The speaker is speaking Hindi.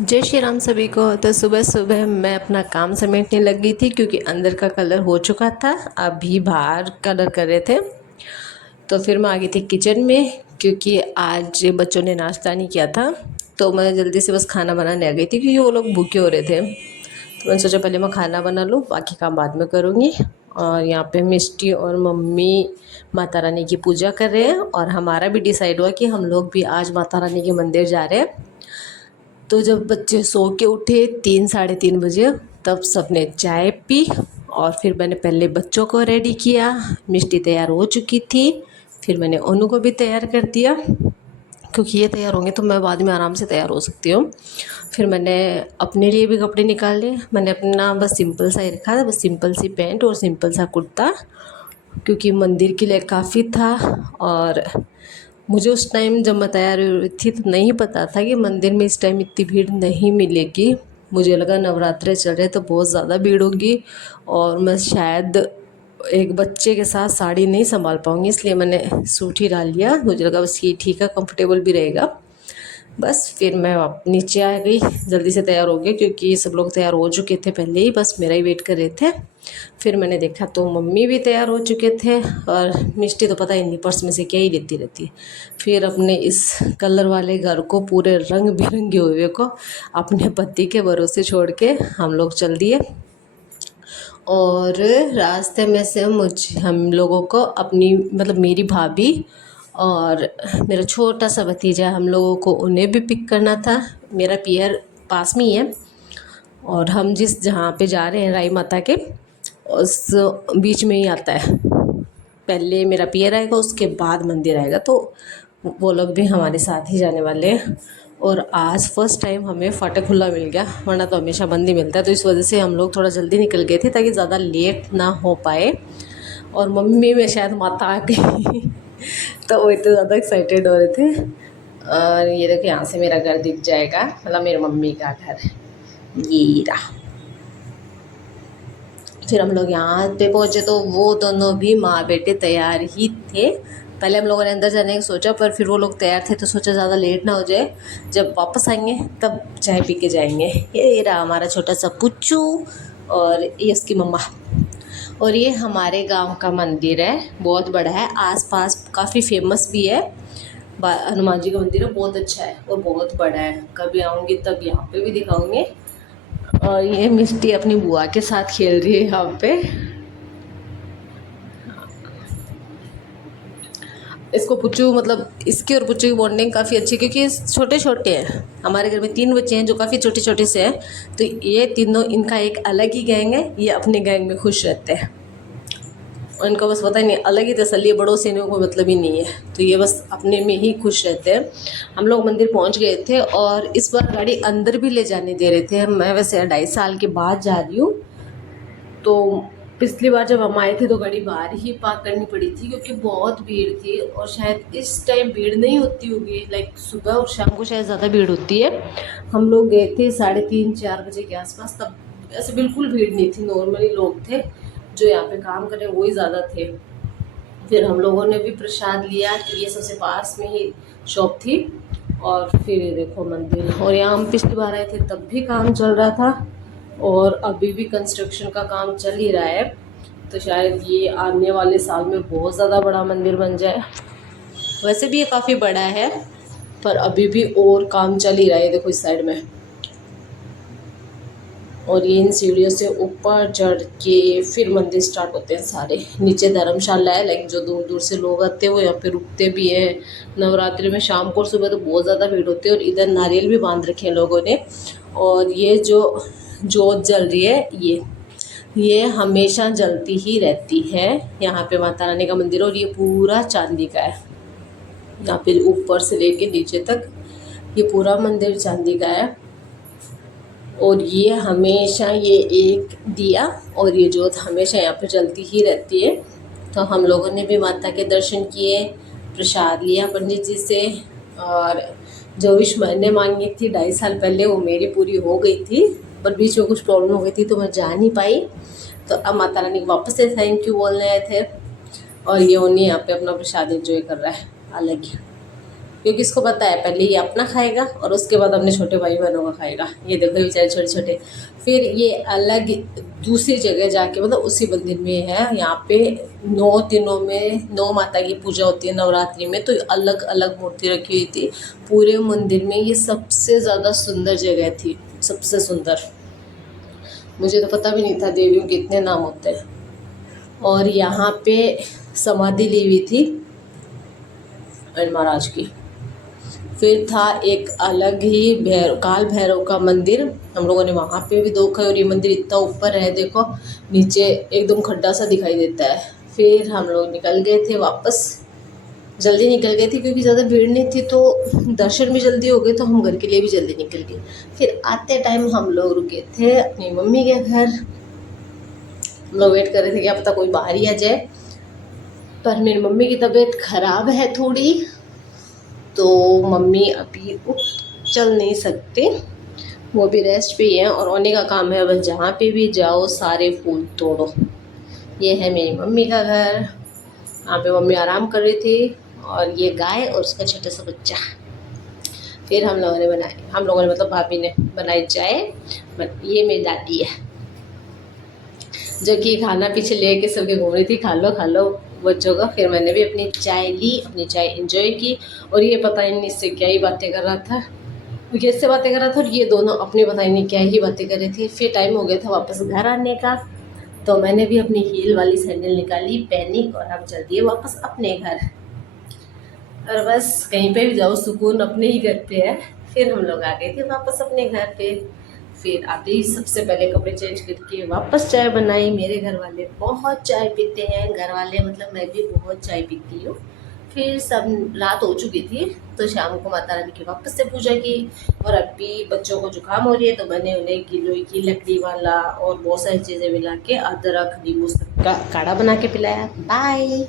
जय श्री राम सभी को। तो सुबह सुबह मैं अपना काम समेटने लग गई थी क्योंकि अंदर का कलर हो चुका था, अभी बाहर कलर कर रहे थे। तो फिर मैं आ गई थी किचन में क्योंकि आज बच्चों ने नाश्ता नहीं किया था। तो मैं जल्दी से बस खाना बनाने आ गई थी क्योंकि वो लोग भूखे हो रहे थे। तो मैंने सोचा पहले मैं खाना बना लूँ, बाकी काम बाद में करूँगी। और यहाँ पे मिष्टी और मम्मी माता रानी की पूजा कर रहे हैं और हमारा भी डिसाइड हुआ कि हम लोग भी आज माता रानी के मंदिर जा रहे हैं। तो जब बच्चे सो के उठे 3 साढ़े 3 बजे, तब सबने चाय पी और फिर मैंने पहले बच्चों को रेडी किया। मिष्टी तैयार हो चुकी थी, फिर मैंने ओनू को भी तैयार कर दिया क्योंकि ये तैयार होंगे तो मैं बाद में आराम से तैयार हो सकती हूँ। फिर मैंने अपने लिए भी कपड़े निकाल लिए। मैंने अपना बस सिंपल सा ही रखा था, बस सिंपल सी पैंट और सिंपल सा कुर्ता, क्योंकि मंदिर के लिए काफ़ी था। और मुझे उस टाइम जब मैं तैयार हुई थी तो नहीं पता था कि मंदिर में इस टाइम इतनी भीड़ नहीं मिलेगी। मुझे लगा नवरात्रे चल रहे तो बहुत ज़्यादा भीड़ होगी और मैं शायद एक बच्चे के साथ साड़ी नहीं संभाल पाऊँगी, इसलिए मैंने सूट ही डाल लिया। मुझे लगा बस ये ठीक है, कंफर्टेबल भी रहेगा। बस फिर मैं नीचे आ गई, जल्दी से तैयार हो गई क्योंकि सब लोग तैयार हो चुके थे पहले ही, बस मेरा ही वेट कर रहे थे। फिर मैंने देखा तो मम्मी भी तैयार हो चुके थे और मिष्टी तो पता ही नहीं पर्स में से क्या ही लेती रहती है। फिर अपने इस कलर वाले घर को पूरे रंग बिरंगे हुए को अपने पति के भरोसे छोड़ के हम लोग चल दिए। और रास्ते में से हम लोगों को अपनी मतलब मेरी भाभी और मेरा छोटा सा भतीजा, हम लोगों को उन्हें भी पिक करना था। मेरा पियर पास में ही है और हम जिस जहाँ पे जा रहे हैं राई माता के, उस बीच में ही आता है। पहले मेरा पियर आएगा, उसके बाद मंदिर आएगा, तो वो लोग भी हमारे साथ ही जाने वाले हैं। और आज फर्स्ट टाइम हमें फाटक खुला मिल गया, वरना तो हमेशा बंद ही मिलता है। तो इस वजह से हम लोग थोड़ा जल्दी निकल गए थे ताकि ज़्यादा लेट ना हो पाए। और मम्मी में शायद माता आ गई तो वो इतने ज़्यादा एक्साइटेड हो रहे थे। और ये देखो यहाँ से मेरा घर दिख जाएगा, मतलब मेरी मम्मी का घर ये रहा। फिर हम लोग यहाँ पे पहुँचे तो वो दोनों भी माँ बेटे तैयार ही थे। पहले हम लोगों ने अंदर जाने की सोचा, पर फिर वो लोग तैयार थे तो सोचा ज़्यादा लेट ना हो जाए, जब वापस आएंगे तब चाय पी के जाएंगे। ये रहा हमारा छोटा सा पुच्चू और ये उसकी मम्मा। और ये हमारे गांव का मंदिर है, बहुत बड़ा है, आसपास काफ़ी फेमस भी है। हनुमान जी का मंदिर है, बहुत अच्छा है और बहुत बड़ा है। कभी आऊँगी तब यहाँ पे भी दिखाऊंगे। और ये मिष्टी अपनी बुआ के साथ खेल रही है यहाँ पे। इसको पुच्चू, मतलब इसकी और पुच्चू की बॉन्डिंग काफ़ी अच्छी है क्योंकि छोटे छोटे हैं। हमारे घर में 3 बच्चे हैं जो काफ़ी छोटे छोटे से हैं, तो ये तीनों, इनका एक अलग ही गैंग है। ये अपने गैंग में खुश रहते हैं और इनको बस पता ही नहीं, अलग ही तसल्ली है, बड़ों से इन्हें कोई मतलब ही नहीं है, तो ये बस अपने में ही खुश रहते हैं। हम लोग मंदिर पहुंच गए थे और इस बार गाड़ी अंदर भी ले जाने दे रहे थे। मैं वैसे 2.5 साल के बाद जा रही हूँ, तो पिछली बार जब हम आए थे तो गाड़ी बाहर ही पार्क करनी पड़ी थी क्योंकि बहुत भीड़ थी। और शायद इस टाइम भीड़ नहीं होती होगी, लाइक सुबह और शाम को शायद ज़्यादा भीड़ होती है। हम लोग गए थे 3:30-4 बजे के आसपास, तब ऐसे बिल्कुल भीड़ नहीं थी, नॉर्मली लोग थे, जो यहाँ पे काम कर रहे हैं वही ज़्यादा थे। फिर हम लोगों ने भी प्रसाद लिया कि ये सबसे पास में ही शॉप थी। और फिर ये देखो मंदिर, और यहाँ हम पिछली बार आए थे तब भी काम चल रहा था और अभी भी कंस्ट्रक्शन का काम चल ही रहा है। तो शायद ये आने वाले साल में बहुत ज़्यादा बड़ा मंदिर बन जाए। वैसे भी ये काफ़ी बड़ा है, पर अभी भी और काम चल ही रहा है। देखो इस साइड में, और ये इन सीढ़ियों से ऊपर चढ़ के फिर मंदिर स्टार्ट होते हैं सारे। नीचे धर्मशाला है, लाइक जो दूर दूर से लोग आते हैं वो यहाँ पे रुकते भी हैं। नवरात्रि में शाम को और सुबह तो बहुत ज़्यादा भीड़ होती है। और इधर नारियल भी बांध रखे हैं लोगों ने। और ये जो जोत जल रही है ये हमेशा जलती ही रहती है यहाँ पे माता रानी का मंदिर। और ये पूरा चांदी का है, यहाँ पे ऊपर से लेके नीचे तक ये पूरा मंदिर चांदी का है। और ये हमेशा ये एक दिया और ये जोत हमेशा यहाँ पे जलती ही रहती है। तो हम लोगों ने भी माता के दर्शन किए, प्रसाद लिया पंडित जी से। और जो विश मैंने मांगी थी 2.5 साल पहले, वो मेरी पूरी हो गई थी, पर बीच में कुछ प्रॉब्लम हो गई थी तो मैं जा नहीं पाई। तो अब माता रानी को वापस से थैंक यू बोलने आए थे। और ये उन्हीं यहाँ पे अपना प्रसाद एंजॉय कर रहा है अलग ही। क्योंकि इसको पता है पहले ये अपना खाएगा और उसके बाद अपने छोटे भाई बहनों का खाएगा। ये देखो ये बेचारे छोटे छोटे। फिर ये अलग दूसरी जगह जाके मतलब उसी मंदिर में है, यहाँ पे 9 दिनों में 9 माता की पूजा होती है नवरात्रि में, तो अलग अलग मूर्ति रखी हुई थी पूरे मंदिर में। ये सबसे ज़्यादा सुंदर जगह थी, सबसे सुंदर। मुझे तो पता भी नहीं था देवियों के इतने नाम होते हैं। और यहाँ पे समाधि ली हुई थी महाराज की। फिर था एक अलग ही काल भैरव का मंदिर, हम लोगों ने वहाँ पे भी देखा। और ये मंदिर इतना ऊपर है, देखो नीचे एकदम खड्डा सा दिखाई देता है। फिर हम लोग निकल गए थे वापस, जल्दी निकल गए थे क्योंकि ज़्यादा भीड़ नहीं थी, तो दर्शन भी जल्दी हो गए, तो हम घर के लिए भी जल्दी निकल गए। फिर आते टाइम हम लोग रुके थे अपनी मम्मी के घर। हम लोग वेट कर रहे थे क्या पता कोई बाहर ही आ जाए, पर मेरी मम्मी की तबीयत ख़राब है थोड़ी, तो मम्मी अभी चल नहीं सकते, वो भी रेस्ट पे ही है। और ओने का काम है बस जहाँ पे भी जाओ सारे फूल तोड़ो। ये है मेरी मम्मी का घर, यहाँ पे मम्मी आराम कर रही थी। और ये गाय और उसका छोटा सा बच्चा। फिर हम लोगों ने मतलब भाभी ने बनाई चाय। ये मेरी दादी है जो कि खाना पीछे लेके सबके घूम रही थी, खा लो बच्चों का। फिर मैंने भी अपनी चाय ली, अपनी चाय एंजॉय की। और ये पता ही नहीं इससे क्या ही बातें कर रहा था, कैसे बातें कर रहा था, और ये दोनों अपनी पता ही नहीं क्या ही बातें कर रही थी। फिर टाइम हो गया था वापस घर आने का, तो मैंने भी अपनी हील वाली सैंडल निकाली, पहनी और अब चल दिए वापस अपने घर। और बस कहीं पे भी जाओ सुकून अपने ही घर पे है। फिर हम लोग आ गए थे वापस अपने घर पे। फिर आते ही सबसे पहले कपड़े चेंज करके वापस चाय बनाई। मेरे घर वाले बहुत चाय पीते हैं, घर वाले मतलब मैं भी बहुत चाय पीती हूँ। फिर सब रात हो चुकी थी, तो शाम को माता रानी की वापस से पूजा की। और अभी बच्चों को जुकाम हो रही है, तो मैंने उन्हें गिलोय की लकड़ी वाला और बहुत सारी चीज़ें मिला के अदरक नींबू का काढ़ा बना के पिलाया। बाय।